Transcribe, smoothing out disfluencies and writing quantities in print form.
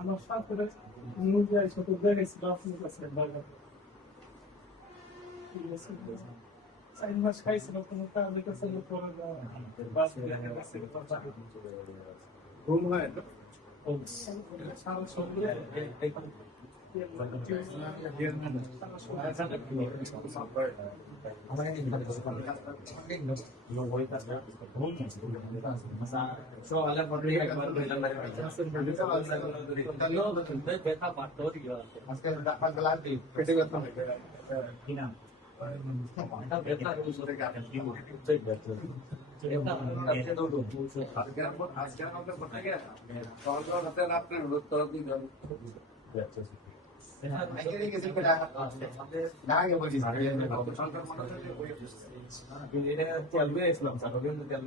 আমার সাথে মুভি আছে তো দেখেছি আপনার কাছে বাগা সাইন মাস খাইছিল কোনো কাজে কাছে পরে বাস দেখে গেছে ঘুম হয় ও সারা সন্ধ্যে Islam, sa pagkakas ng